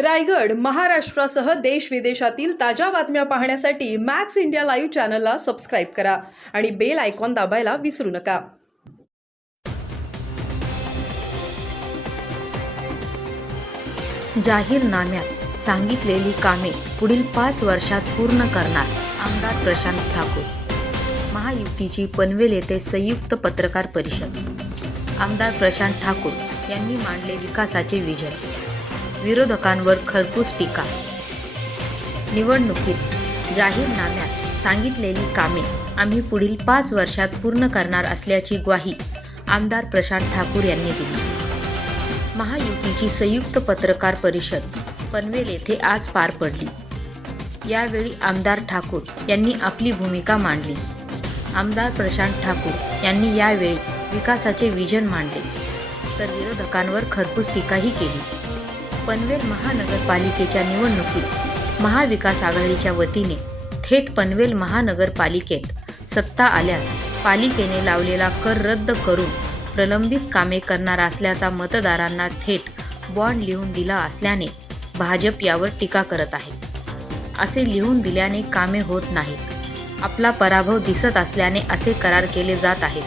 रायगड महाराष्ट्रासह देश विदेशातील ताज्या बातम्या पाहण्यासाठी मॅक्स इंडिया लाईव्ह चॅनलला सबस्क्राईब करा आणि बेल आयकॉन दाबायला विसरू नका. जाहीरनाम्यात सांगितलेली कामे पुढील पाच वर्षात पूर्ण करणार आमदार प्रशांत ठाकूर. महायुतीची पनवेल येथे संयुक्त पत्रकार परिषद. आमदार प्रशांत ठाकूर यांनी मांडले विकासाचे विजय. विरोधकांवर खरपूस टीका. निवडणुकीत जाहीरनाम्यात सांगितलेली कामे आम्ही पुढील पाच वर्षात पूर्ण करणार असल्याची ग्वाही आमदार प्रशांत ठाकूर यांनी दिली. महायुतीची संयुक्त पत्रकार परिषद पनवेल येथे आज पार पडली. यावेळी आमदार ठाकूर यांनी आपली भूमिका मांडली. आमदार प्रशांत ठाकूर यांनी यावेळी विकासाचे विजन मांडले. तर विरोधकांवर खरपूस टीकाही केली. पनवेल महानगरपालिकेच्या निवडणुकीत महाविकास आघाडीच्या वतीने थेट पनवेल महानगरपालिकेत सत्ता आल्यास पालिकेने लावलेला कर रद्द करून प्रलंबित कामे करणार असल्याचा मतदारांना थेट बॉन्ड लिहून दिला असल्याने भाजप यावर टीका करत आहे. असे लिहून दिल्याने कामे होत नाहीत. आपला पराभव दिसत असल्याने असे करार केले जात आहेत.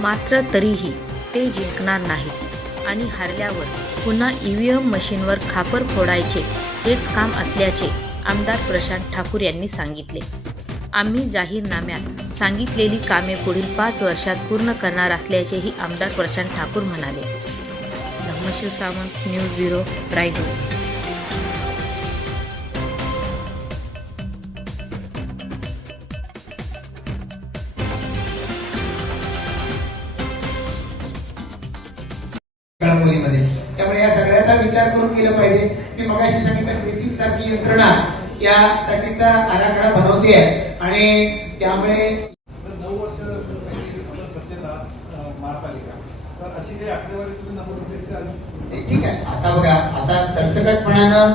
मात्र तरीही ते जिंकणार नाहीत आणि हरल्यावर पुन्हा ईव्हीएम मशीनवर खापर फोडायचे हेच काम असल्याचे आमदार प्रशांत ठाकूर यांनी सांगितले. आम्ही जाहीरनाम्यात सांगितलेली कामे पुढील पाच वर्षात पूर्ण करणार असल्याचेही आमदार प्रशांत ठाकूर म्हणाले. Dhammashil Sawant news bureau Raigad. घडामोडीमध्ये त्यामुळे या सगळ्याचा विचार करून केलं पाहिजे. मी मगाशी सांगितलं क्रिसिंग सारखी यंत्रणा यासाठीचा आराखडा बनवते आहे. आणि त्यामुळे तर नऊ वर्ष आपण सत्तेला अं, महापालिका. तर अशी काही आकडेवारी तुम्ही नमूद केली अजून ठीक आहे. आता बघा आता सरसकटपणानं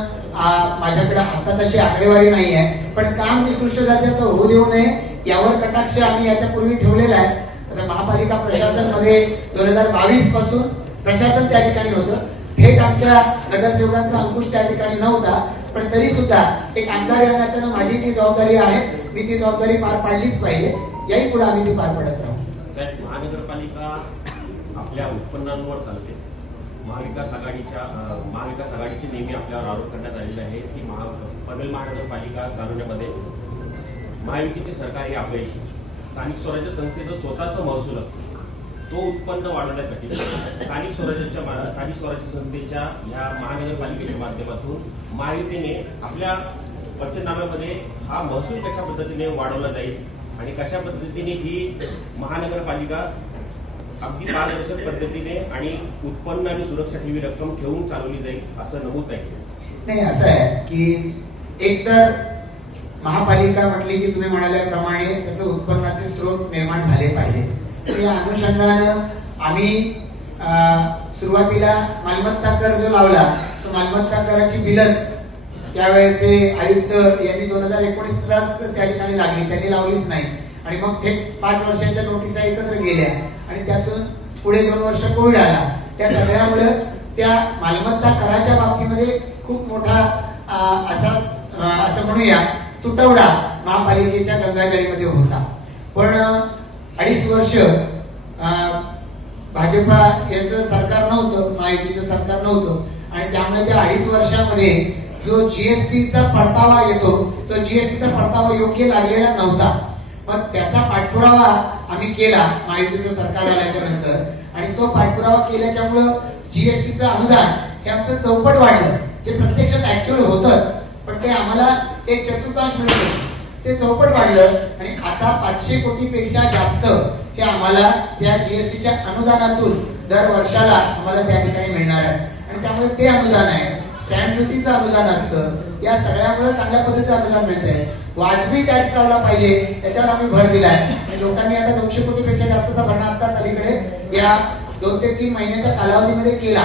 माझ्याकडे आता तशी आकडेवारी नाही आहे. पण काम निकृष्ट दर्जाचं होऊ देऊ नये यावर कटाक्ष आम्ही याच्या पूर्वी ठेवलेला आहे. आता महापालिका प्रशासनमध्ये दोन हजार बावीसपासून प्रशासन त्या ठिकाणी होतं. थेट आमच्या नगरसेवकांचा अंकुश त्या ठिकाणी नव्हता पण तरी सुद्धा एक आमदार या नात्यानं माझी ती जबाबदारी आहे. मी ती जबाबदारी पार पाडलीच पाहिजे. याही पुढे आम्ही ती पार पडत राहू. महानगरपालिका आपल्या उत्पन्नांवर चालते. महाविकास आघाडीच्या महाविकास आघाडीची नेहमी आपल्यावर आरोप करण्यात आलेला आहे की महा पनवेल महानगरपालिका चालवण्यामध्ये महायुतीचे सरकार हे अपयशी स्थानिक स्वराज्य संस्थेचं स्वतःचा महसूल असतो. तो उत्पन्न वाढवण्यासाठी स्थानिक स्वराज्याच्या स्थानिक स्वराज्य संस्थेच्या ह्या महानगरपालिकेच्या माध्यमातून महायुतीने आपल्या वचननाम्यामध्ये हा महसूल कशा पद्धतीने वाढवला जाईल आणि कशा पद्धतीने ही महानगरपालिका अगदी पारदर्शक पद्धतीने आणि उत्पन्न आणि सुरक्षा ठेवी रक्कम ठेवून चालवली जाईल असं नमूद आहे. नाही असं आहे की एकतर महापालिका म्हटली की तुम्ही म्हणाल्याप्रमाणे त्याचं उत्पन्नाचे स्रोत निर्माण झाले पाहिजे. तर या अनुषंगानं आम्ही सुरुवातीला मालमत्ता कर जो लावला तो मालमत्ता कराची बिलच त्यावेळेचे आयुक्त यांनी दोन हजार एकोणीसलाच त्या ठिकाणी लागली. त्यांनी लावलीच नाही. आणि मग थेट पाच वर्षाच्या नोटिसा एकत्र गेल्या. आणि त्यातून पुढे दोन वर्ष कोविड आला. त्या सगळ्यामुळे त्या मालमत्ता कराच्या बाबतीमध्ये खूप मोठा असा असं म्हणूया तुटवडा महापालिकेच्या गंगाजळीमध्ये होता. पण अडीच वर्ष भाजपा यांचं सरकार नव्हतं महायुतीचं सरकार नव्हतं. आणि त्यामुळे त्या अडीच वर्षामध्ये जो जीएसटीचा परतावा येतो तो जीएसटीचा परतावा योग्य लागलेला नव्हता. मग त्याचा पाठपुरावा आम्ही केला महायुतीचं सरकार आल्याच्यानंतर आणि तो पाठपुरावा केल्याच्यामुळं जीएसटीचं अनुदान हे आमचं चौपट वाढलं जे प्रत्यक्षात ऍक्च्युअल होतच. पण ते आम्हाला एक चतुर्थांश मिळत ते चौपट वाढलं आणि आता पाचशे कोटी पेक्षा जास्त हे आम्हाला त्या जीएसटीच्या अनुदानातून दर वर्षाला आम्हाला त्या ठिकाणी मिळणार आहे. आणि त्यामुळे ते अनुदान आहे. स्टॅम्प ड्युटीचं अनुदान असतं. या सगळ्यामुळे चांगल्या पद्धतीचं अनुदान मिळत आहे वाजवी टॅक्स लावला पाहिजे त्याच्यावर आम्ही भर दिलाय. आणि लोकांनी आता दोनशे कोटीपेक्षा जास्तचा भरणा आताच अलीकडे या दोन ते तीन महिन्याच्या कालावधीमध्ये केला.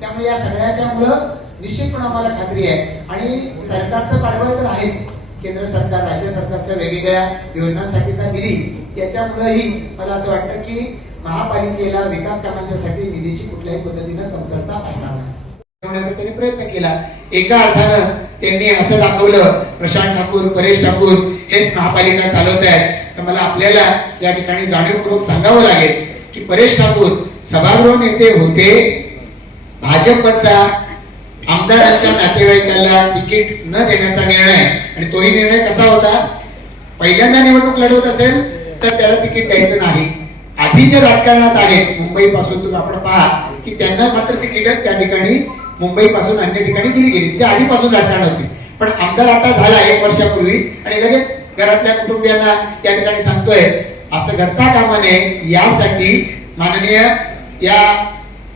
त्यामुळे या सगळ्याच्या मुळे निश्चितपणे आम्हाला खात्री आहे. आणि सरकारचं पाठबळ तर आहेच. केंद्र सरकार राज्य सरकारच्या वेगवेगळ्या योजनांसाठीचा निधी. त्याच्यामुळेही मला असं वाटतं की महापालिकेला विकास कामांच्यासाठी निधीची कुठल्याही पद्धतीनं कमतरता असणार नाही. त्यांनी प्रयत्न केला. एका अर्थानं त्यांनी असं दाखवलं प्रशांत ठाकूर परेश ठाकूर हेच महापालिका चालवत आहेत. तर मला आपल्याला या ठिकाणी जाणीवपूर्वक सांगावं लागेल की परेश ठाकूर सभागृह नेते होते. भाजपचा आमदारांच्या नातेवाईकाला तिकीट न देण्याचा निर्णय आणि तोही निर्णय कसा होता? पहिल्यांदा निवडणूक लढवत असेल तर त्याला तिकीट द्यायचं नाही. आधी जे राजकारणात आहेत मुंबई पासून तुम्ही आपण पहा की त्यांना मात्र तिकीट त्या ठिकाणी मुंबई पासून अन्य ठिकाणी दिली गेली जे आधीपासून राजकारण होते. पण आमदार आता झाला एक वर्षापूर्वी आणि लगेच घरातल्या कुटुंबियांना त्या ठिकाणी सांगतोय असं घडता कामा नये यासाठी माननीय या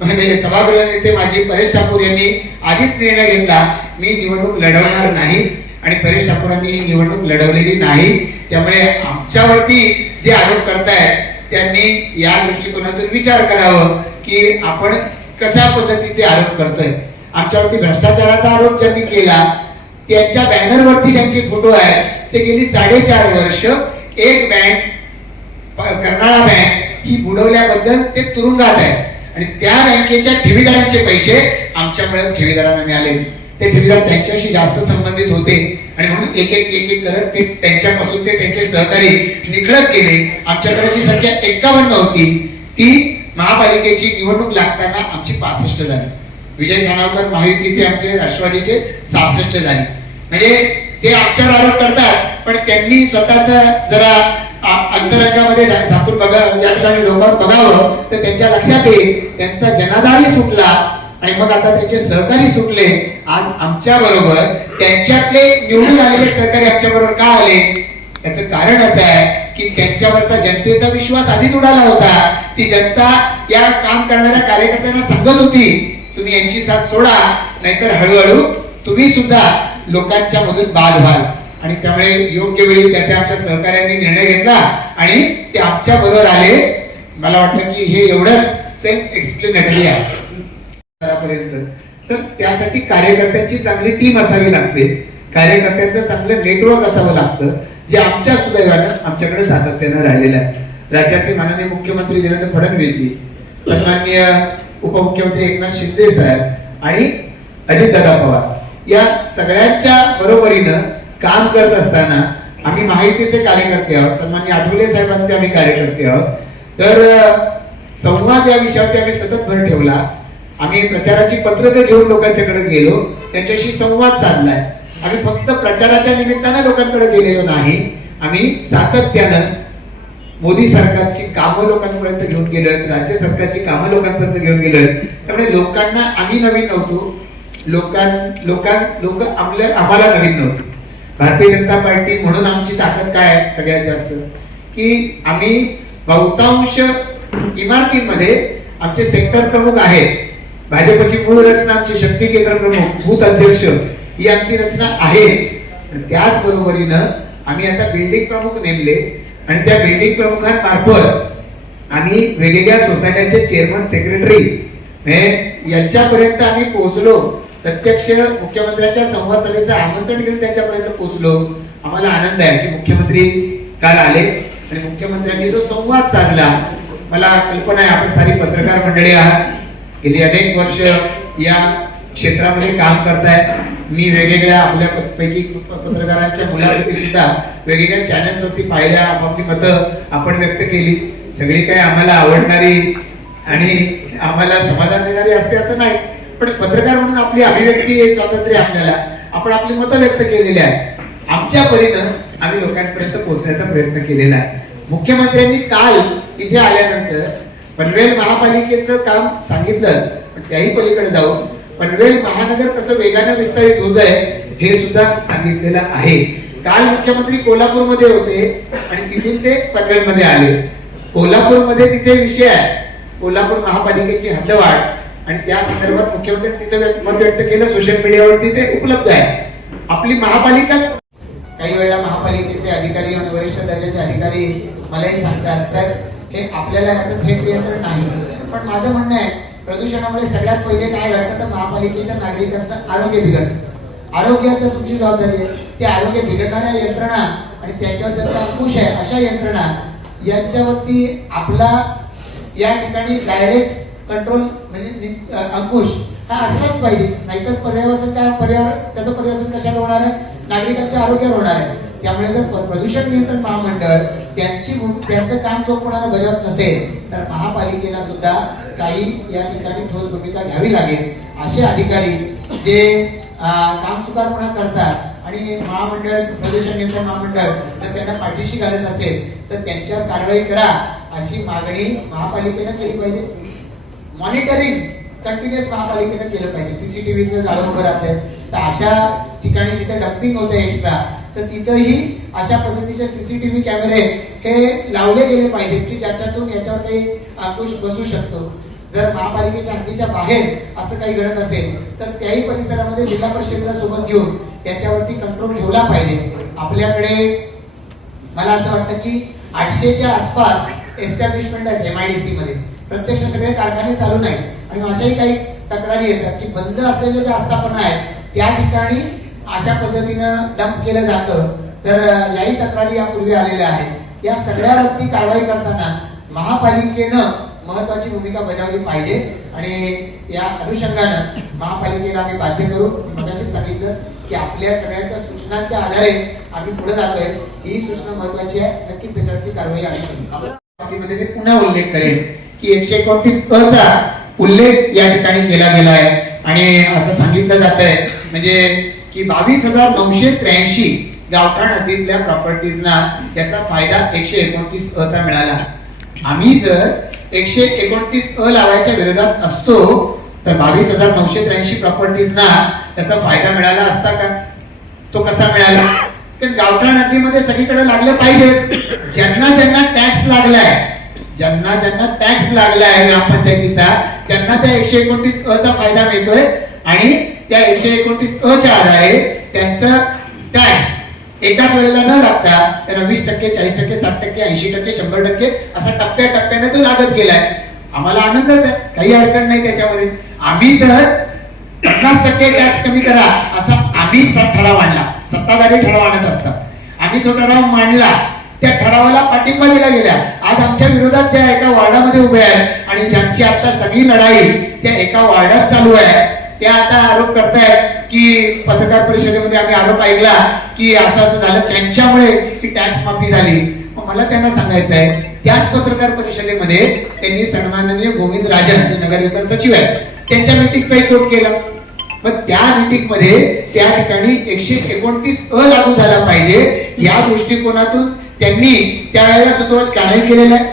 म्हणजे सभागृह नेते माझे परेश ठाकूर यांनी आधीच निर्णय घेतला मी निवडणूक लढवणार नाही आणि परेश ठाकूरांनी ही निवडणूक लढवलेली नाही. त्यामुळे आमच्यावरती जे आरोप करताय त्यांनी या दृष्टिकोनातून विचार करावं की आपण कशा पद्धतीचे आरोप करतोय. आमच्यावरती भ्रष्टाचाराचा आरोप ज्यांनी केला त्यांच्या बॅनरवरती ज्यांचे फोटो आहेत ते गेली साडेचार वर्ष एक बँक कर्नाळा बँक ही बुडवल्याबद्दल ते तुरुंगात आहे आणि त्या बँकेच्या ठेवीदारांचे पैसे आमच्यामुळे ठेवीदारांना मिळाले. ते ठेवीदार त्यांच्याशी जास्त संबंधित होते. आणि म्हणून एक एक एक एक करत ते त्यांच्यापासून ते त्यांचे सहकारी निखळत गेले. आमच्याकडे जी संख्या एकावन्न होती. ती महापालिकेची निवडणूक लागताना आमची पासष्ट झाली. विजय खानावकर महायुतीचे आमचे राष्ट्रवादीचे सहासष्ट झाले. म्हणजे ते आमच्यावर आरोप करतात पण त्यांनी स्वतःचा जरा अंतरंगामध्ये झाकून बघा या ठिकाणी लोकांवर बघावं तर त्यांच्या लक्षात येईल त्यांचा जनाधारही सुटला आणि मग आता त्यांचे सहकारी सुटले. आज आमच्या बरोबर त्यांच्यातले निवडून आलेले सहकारी आमच्या बरोबर का आले? याचं कारण असं आहे की त्यांच्यावरचा जनतेचा विश्वास आधीच उडाला होता. ती जनता या काम करणाऱ्या कार्यकर्त्यांना सांगत होती तुम्ही यांची साथ सोडा नाहीतर हळूहळू तुम्ही सुद्धा लोकांच्या मधून बाद व्हाल. आणि त्यामुळे योग्य वेळी त्या त्या आमच्या सहकार्यांनी निर्णय घेतला आणि ते आमच्या बरोबर आले. मला वाटतं की हे एवढंच सेल्फ एक्सप्लेनेटरी आहे. तर त्यासाठी कार्यकर्त्यांची चांगली टीम असावी लागते. कार्यकर्त्यांचं चांगलं नेटवर्क असावं लागतं जे आमच्या सुदैवानं आमच्याकडे सातत्यानं राहिलेलं आहे. राज्याचे माननीय मुख्यमंत्री देवेंद्र फडणवीसजी सन्माननीय उपमुख्यमंत्री एकनाथ शिंदे साहेब आणि अजितदादा पवार या सगळ्यांच्या बरोबरीनं काम करत असताना आम्ही माहितीचे कार्यकर्ते आहोत. सन्मान्य आठवले साहेबांचे आम्ही कार्यकर्ते आहोत. तर संवाद या विषयावरती आम्ही सतत भर ठेवला. आम्ही प्रचाराची पत्रकं घेऊन लोकांच्याकडे गेलो. त्यांच्याशी संवाद साधलाय. आम्ही फक्त प्रचाराच्या निमित्तानं लोकांकडे गेलेलो नाही. आम्ही सातत्यानं मोदी सरकारची कामं लोकांपर्यंत घेऊन गेलोय राज्य सरकारची कामं लोकांपर्यंत घेऊन गेलोय त्यामुळे लोकांना आम्ही नवीन नव्हतो. लोकां लोकां लोक आपल्या आम्हाला नवीन नव्हतं. भारतीय जनता पार्टी म्हणून आमची ताकद काय आहे सगळ्यात जास्त? की आम्ही बहुतांश इमारतींमध्ये आमचे सेक्टर प्रमुख आहेत. भाजपची मूळ रचना आमची शक्ती केंद्र प्रमुख भूत अध्यक्ष ही आमची रचना आहेच. पण त्याच बरोबरीनं आम्ही आता बिल्डिंग प्रमुख नेमले आणि त्या बिल्डिंग प्रमुखांमार्फत आम्ही वेगवेगळ्या सोसायट्यांचे चेअरमन सेक्रेटरी यांच्यापर्यंत आम्ही पोहोचलो. प्रत्यक्ष मुख्यमंत्र्यांच्या संवाद सभेचं आमंत्रण घेऊन त्यांच्यापर्यंत पोहोचलो. आम्हाला आनंद आहे की मुख्यमंत्री काल आले आणि मुख्यमंत्र्यांनी जो संवाद साधला मला कल्पना आहे आपण सारी पत्रकार मंडळी आहात. गेली अनेक वर्ष या क्षेत्रामध्ये काम करताय. मी वेगवेगळ्या आपल्या प- पैकी पत्रकारांच्या मुलाखती सुद्धा वेगवेगळ्या चॅनल्स वरती पाहिल्या. आपापली मतं आपण व्यक्त केली. सगळी काही आम्हाला आवडणारी आणि आम्हाला समाधान देणारी असते असं नाही. पण पत्रकार म्हणून आपली अभिव्यक्ती हे स्वातंत्र्य आपल्याला आपण आपली मतं व्यक्त केलेली आहे आमच्या परीनं आम्ही लोकांपर्यंत पोहोचण्याचा प्रयत्न केलेला आहे. मुख्यमंत्र्यांनी काल इथे आल्यानंतर पनवेल महापालिकेचं काम सांगितलंच पण त्याही पलीकडे जाऊन पनवेल महानगर कसं वेगानं विस्तारित होत आहे हे सुद्धा सांगितलेलं आहे. काल मुख्यमंत्री कोल्हापूरमध्ये होते आणि तिथून ते पनवेलमध्ये आले. कोल्हापूरमध्ये तिथे विषय आहे. कोल्हापूर महापालिकेची हद्दवाढ आणि त्या संदर्भात मुख्यमंत्री तिथे व्यक्त- मत व्यक्त केलं सोशल मीडियावरती ते उपलब्ध आहे. आपली महापालिकाच काही वेळा महापालिकेचे अधिकारी आणि वरिष्ठ दर्जाचे अधिकारी मलाही सांगतात सर हे आपल्याला याचं थेट नियंत्रण नाही. पण माझं म्हणणं आहे प्रदूषणामुळे सगळ्यात पहिले काय घडतं? तर महापालिकेच्या नागरिकांचं आरोग्य बिघडतं. आरोग्य तर तुमची जबाबदारी आहे. ते आरोग्य बिघडणाऱ्या यंत्रणा आणि त्यांच्यावर त्यांचा अंकुश आहे अशा यंत्रणा यांच्यावरती आपला या ठिकाणी डायरेक्ट कंट्रोल म्हणजे अंकुश हा असलाच पाहिजे. नाहीतर पर्यावरण काय पर्यावरण त्याचं पर्यावरण कशाला होणार आहे? नागरिकांच्या आरोग्यावर होणार आहे. त्यामुळे जर प्रदूषण नियंत्रण महामंडळ त्यांची त्यांचं काम चोखपणानं बजावत नसेल तर महापालिकेला सुद्धा काही या ठिकाणी ठोस भूमिका घ्यावी लागेल. असे अधिकारी जे काम सुधारपणा करतात आणि महामंडळ प्रदूषण नियंत्रण महामंडळ जर त्यांना पाठीशी घालत असेल तर त्यांच्यावर कारवाई करा अशी मागणी महापालिकेनं केली पाहिजे. मॉनिटरिंग कंटिन्युअस महापालिकेनं केलं पाहिजे. सीसीटीव्हीचं जाळं उभं राहतंय. तर अशा ठिकाणी जिथे डम्पिंग होते एक्स्ट्रा तर तिथंही अशा पद्धतीचे सीसीटीव्ही कॅमेरे हे लावले गेले पाहिजेत की ज्याच्यातून याच्यावर काही अंकुश बसू शकतो. जर महापालिकेच्या हद्दीच्या बाहेर असं काही घडत असेल तर त्याही परिसरामध्ये जिल्हा परिषदेला सोबत घेऊन त्याच्यावरती कंट्रोल ठेवला पाहिजे. आपल्याकडे मला असं वाटतं की आठशेच्या आसपास एस्टॅब्लिशमेंट आहेत एमआयडीसी मध्ये. प्रत्यक्ष सगळे कारखाने चालू नाही आणि अशाही काही तक्रारी येतात की बंद असलेले जे आस्थापना आहेत त्या ठिकाणी अशा पद्धतीनं डंप केलं जातं. तर याही तक्रारी यापूर्वी आलेल्या आहेत. या सगळ्यावरती कारवाई करताना महापालिकेनं महत्वाची भूमिका बजावली पाहिजे. आणि या अनुषंगानं महापालिकेला आम्ही बाध्य करू. मी मगाशीच सांगितलं की आपल्या सगळ्यांच्या सूचनांच्या आधारे आम्ही पुढे जातोय. ही सूचना महत्वाची आहे. नक्कीच त्याच्यावरती कारवाई आम्ही मी पुन्हा उल्लेख करेन. की एकशे एकोणतीस क चा उल्लेख या ठिकाणी केला गेला आहे. आणि असं सांगितलं जात आहे म्हणजे की बावीस हजार नऊशे त्र्याऐंशी गावठाण हद्दीतल्या प्रॉपर्टीजना त्याचा फायदा एकशे एकोणतीस अ चा मिळाला. आम्ही जर एकशे एकोणतीस अ लावायच्या विरोधात असतो तर बावीस हजार नऊशे त्र्याऐंशी प्रॉपर्टीजना त्याचा फायदा मिळाला असता का? तो कसा मिळाला? कारण गावठाण नदीमध्ये सगळीकडे लागलं पाहिजेच. ज्यांना ज्यांना टॅक्स लागलाय ज्यांना ज्यांना टॅक्स लागलाय ग्रामपंचायतीचा त्यांना त्या एकशे एकोणतीस अ चा फायदा मिळतोय आणि त्या एकशे एकोणतीस अ च्या आधारे त्यांचं टॅक्स एकाच वेळेला न लागता त्यांना वीस टक्के चाळीस टक्के साठ टक्के ऐंशी टक्के शंभर टक्के असा टप्प्या टप्प्याने तो लागत गेलाय. आम्हाला आनंदच आहे. काही अडचण नाही त्याच्यामध्ये. आम्ही तर पन्नास टक्के टॅक्स कमी करा असा आम्ही ठराव आणला. सत्ताधारी ठराव आणत असतात. आम्ही तो ठराव मांडला. त्या ठरावाला पाठिंबा दिला गेला. आज आमच्या विरोधात ज्या एका वार्डामध्ये उभे आहेत आणि ज्यांची आता सगळी लढाई त्या एका वार्डात चालू आहे त्या आता आरोप करतायत की पत्रकार परिषदेमध्ये आम्ही आरोप ऐकला की असं असं झालं. त्यांच्यामुळे ही टॅक्स माफी झाली. मला त्यांना सांगायचं आहे त्याच पत्रकार परिषदेमध्ये त्यांनी सन्माननीय गोविंद राजन जे नगरविकास सचिव आहेत त्यांच्या मीटिंगचाही कोट केला. मग त्या मीटिंगमध्ये त्या ठिकाणी एकशे एकोणतीस अ लागू झाला पाहिजे. या दृष्टिकोनातून त्यांनी त्यावेळेला सुतोवाच का नाही केलेला आहे.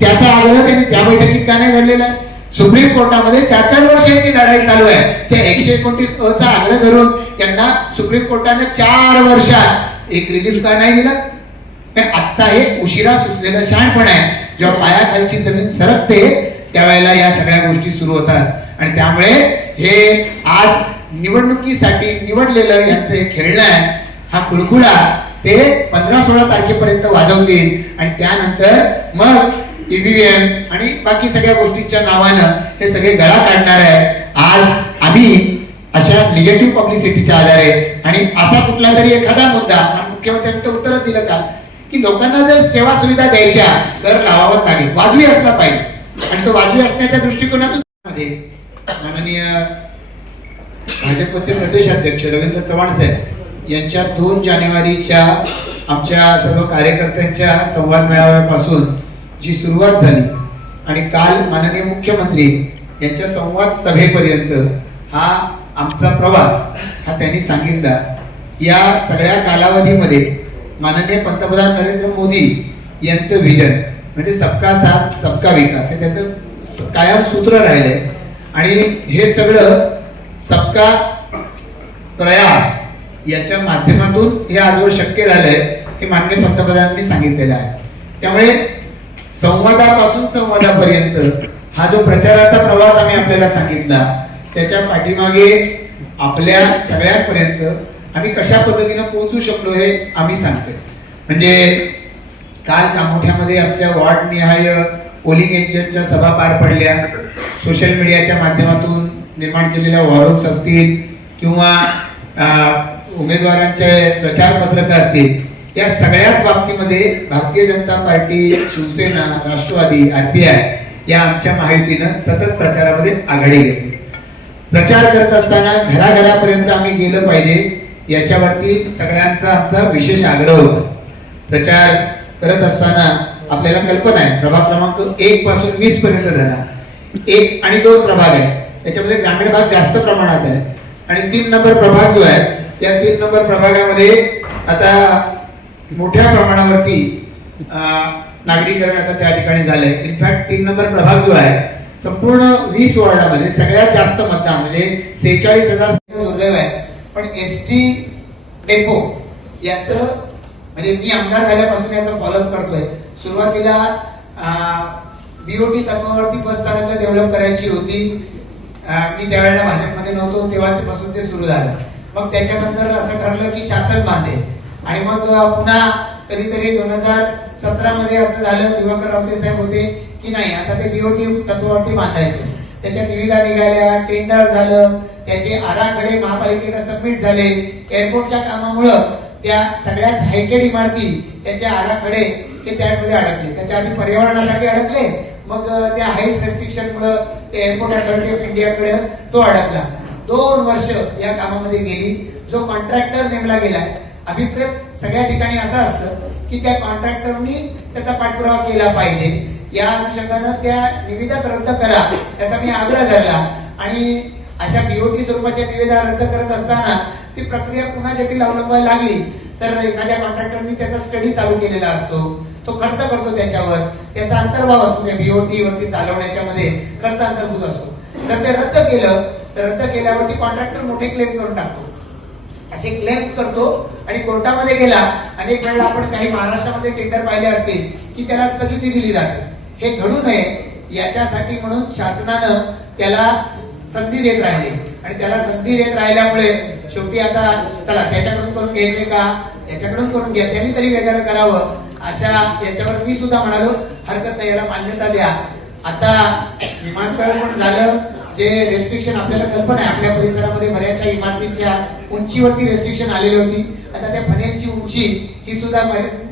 त्याचा आग्रह त्यांनी त्या बैठकीत का नाही धरलेला आहे. सुप्रीम कोर्टामध्ये चार चार वर्षांची लढाई चालू आहे. त्या एकशे एकोणतीस अ चा आग्रह धरून त्यांना सुप्रीम कोर्टाने चार वर्षात एक रिलीफ का नाही दिला आत्ता हे उशिरा सुचलेलं शहाणपण आहे. जेव्हा पायाखालची जमीन सरकते त्यावेळेला या सगळ्या गोष्टी सुरू होतात. आणि त्यामुळे हे आज निवडणुकीसाठी निवडलेलं यांचं हे खेळणं आहे. हा खुळखुळा ते पंधरा सोळा तारखेपर्यंत वाजवतील आणि त्यानंतर मग ईव्हीएम आणि बाकी सगळ्या गोष्टींच्या नावानं हे सगळे गळा काढणार आहे. आज आम्ही अशा निगेटिव्ह पब्लिसिटीच्या आधारे आणि असा कुठला तरी एखादा मुद्दा मुख्यमंत्र्यांनी तर उत्तरच दिलं का की लोकांना जर सेवा सुविधा द्यायच्या तर लावावंच लागेल. वाजवी असला पाहिजे. आणि तो वाजवी असण्याच्या दृष्टिकोनातून मध्ये माननीय भाजपचे प्रदेशाध्यक्ष रवींद्र चव्हाण साहेब यांच्या दोन जानेवारीच्या आमच्या सर्व कार्यकर्त्यांच्या संवाद मेळाव्यापासून जी सुरुवात झाली आणि काल माननीय मुख्यमंत्री यांच्या संवाद सभेपर्यंत हा आमचा प्रवास हा त्यांनी सांगितला. या सगळ्या कालावधीमध्ये माननीय पंतप्रधान नरेंद्र मोदी यांचं विजन म्हणजे सबका साथ सबका विकास हे त्याचं स- कायम सूत्र राहिलंय. आणि हे सगळं सबका प्रयास याच्या माध्यमातून हे आजवर शक्य झालंय हे मान्य पंतप्रधानांनी सांगितलेलं आहे. त्यामुळे संवादापासून संवादापर्यंत हा जो प्रचाराचा प्रवास आम्ही आपल्याला सांगितला त्याच्या पाठीमागे आपल्या सगळ्यांपर्यंत आम्ही कशा पद्धतीनं पोहोचू शकलो हे आम्ही सांगतोय. म्हणजे काल कामोठ्यामध्ये आमच्या वार्ड निहाय पोलिंग एजंटच्या सभा पार पडल्या. सोशल मीडियाच्या माध्यमातून निर्माण केलेल्या वॉरूम्स असतील किंवा उमेदवारांचे प्रचार पत्रक असतील या सगळ्याच बाबतीमध्ये भारतीय जनता पार्टी शिवसेना राष्ट्रवादी आरपीआय या आमच्या माहितीनं सतत प्रचारामध्ये आघाडी घेतली. प्रचार करत असताना घराघरापर्यंत आम्ही गेलं पाहिजे याच्यावरती सगळ्यांचा आमचा विशेष आग्रह होता. प्रचार करत असताना आपल्याला कल्पना आहे प्रभाग क्रमांक एक पासून वीस पर्यंत झाला एक आणि दोन प्रभाग आहे त्याच्यामध्ये ग्रामीण भाग जास्त प्रमाणात आहे आणि तीन नंबर प्रभाग जो आहे या तीन नंबर प्रभागामध्ये आता मोठ्या प्रमाणावरती नागरीकरण आता त्या ठिकाणी झालंय. इनफॅक्ट तीन नंबर प्रभाग जो आहे संपूर्ण वीस वॉर्डामध्ये सगळ्यात जास्त मतदान म्हणजे सेहेचाळीस हजार दुर्दैव आहे. पण एस टी डेपो याच म्हणजे मी आमदार झाल्यापासून याचा फॉलोअप करतोय. सुरुवातीला बीओटी तत्वावरती बस स्थानक डेव्हलप करायची होती. मी त्यावेळेला भाजपमध्ये नव्हतो तेव्हापासून ते सुरू झालं. मग त्याच्यानंतर असं ठरलं की शासन बांधे आणि मग पुन्हा कधीतरी दोन हजार सतरा मध्ये असं झालं दिवाकर रावते साहेब होते की नाही आता ते बीओटी तत्वावरती बांधायचे. त्याच्या निविदा निघाल्या टेंडर झालं त्याचे आराखडे महापालिकेकडे सबमिट झाले. एअरपोर्टच्या कामामुळं त्या सगळ्याच हायटेड इमारती त्याचे आराखडे हे त्यामध्ये अडकले. त्याच्या आधी पर्यावरणासाठी अडकले. मग त्या हाईट रेस्ट्रिक्शन मुळे ते एअरपोर्ट अथॉरिटी ऑफ इंडियाकडे तो अडकला. दोन वर्ष या कामामध्ये गेली. जो कॉन्ट्रॅक्टर नेमला गेलाय अभिप्रेत सगळ्या ठिकाणी असं असतं की त्या कॉन्ट्रॅक्टरनी त्याचा पाठपुरावा केला पाहिजे. या अनुषंगानं त्या निविदाच रद्द करा. त्याचा मी आग्रह धरला. आणि अशा बीओटी स्वरूपाच्या निविदा रद्द करत असताना ती प्रक्रिया पुन्हा जटील अवलंबायला लागली. तर एखाद्या कॉन्ट्रॅक्टरनी त्याचा स्टडी चालू केलेला असतो. तो खर्च करतो त्याच्यावर. त्याचा अंतर्भाव असतो त्या बीओटी वरती चालवण्याच्या मध्ये खर्च अंतर्भूत असतो. जर ते रद्द केलं रद्द केल्यावरती कॉन्ट्रॅक्टर मोठे क्लेम करून टाकतो. असे क्लेम्स करतो आणि कोर्टामध्ये गेला. अनेक वेळेला आपण काही महाराष्ट्रामध्ये टेंडर पाहिले असतील की त्याला स्थगिती दिली जाते. हे घडू नये याच्यासाठी म्हणून शासनानं त्याला संधी देत राहिली. आणि त्याला संधी देत राहिल्यामुळे शेवटी आता चला त्याच्याकडून करून घ्यायचे का? याच्याकडून करून घ्या. त्यांनी तरी वेगळं करावं. अशा याच्यावर मी सुद्धा म्हणालो हरकत नाही याला मान्यता द्या. आता विमानतळ पण झालं जे रेस्ट्रिक्शन आपल्याला कल्पना आहे आपल्या परिसरामध्ये बऱ्याचशा इमारतींच्या उंचीवरती रेस्ट्रिक्शन आलेली होती. आता त्या फनेलची उंची ही सुद्धा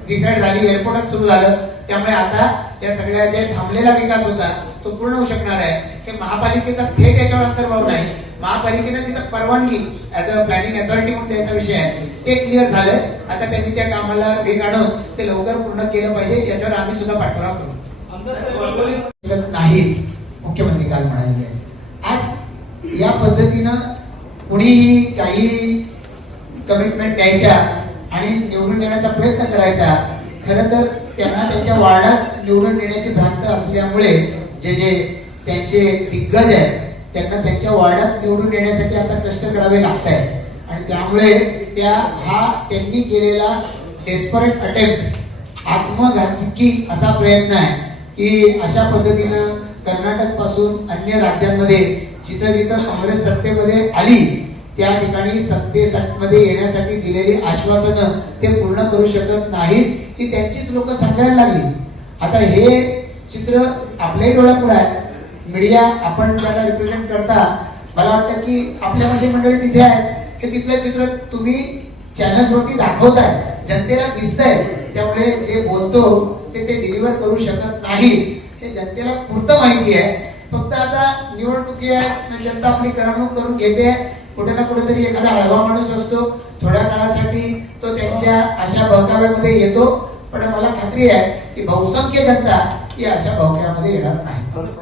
डिसाईड झाली एअरपोर्टच सुरू झालं. त्यामुळे आता या सगळ्या जे थांबलेला विकास होता तो पूर्ण होऊ शकणार आहे. हे महापालिकेचा थेट याच्यावर अंतर्भाव नाही. महापालिकेनं जिथं परवानगी ऍज अ प्लॅनिंग अथॉरिटी म्हणून त्याचा विषय आहे. ते क्लिअर झालंय आता त्यांनी त्या कामाला वेग आणून ते लवकर पूर्ण केलं पाहिजे याच्यावर आम्ही सुद्धा पाठपुरावा करू. नाही. मुख्यमंत्री काल म्हणाले. आज या पद्धतीनं कुणीही काही कमिटमेंट द्यायच्या आणि निवडून देण्याचा प्रयत्न करायचा खर तर त्यांना त्यांच्या वार्डात निवडून देण्याची भ्रांत असल्यामुळे जे जे त्यांचे दिग्गज आहेत त्यांना त्यांच्या वार्डात निवडून देण्यासाठी आता कष्ट करावे लागत आहेत आणि त्यामुळे त्या हा त्यांनी केलेला डेस्परेट अटेम्प्ट आत्मघातकी असा प्रयत्न आहे की अशा पद्धतीनं कर्नाटक पासून अन्य राज्यांमध्ये जिथं जिथं काँग्रेस सत्तेमध्ये आली त्या ठिकाणी सत्तेमध्ये येण्यासाठी दिलेली आश्वासनं ते पूर्ण करू शकत नाहीत की त्यांचीच लोक सांगायला लागली. आता हे चित्र आपल्याही डोळ्यापुढे आहे. मीडिया आपण ज्याला रिप्रेझेंट करता मला वाटतं की आपल्या मंत्रिमंडळी मंडळी तिथे आहे की तिथलं चित्र तुम्ही चॅनल्स वरती दाखवताय जनतेला दिसतंय त्यामुळे जे बोलतो ते ते डिलिव्हर करू शकत नाही. हे जनतेला पुरतं माहिती आहे. फक्त आता निवडणुकी आहेत जनता म्हणजे आपली करमणूक करून घेते. कुठे ना कुठेतरी एखादा हळवा माणूस असतो. थोड्या काळासाठी तो त्यांच्या अशा बहकाव्यामध्ये येतो. पण मला खात्री आहे की बहुसंख्य जनता ही अशा बहकाव्यामध्ये येणार नाही.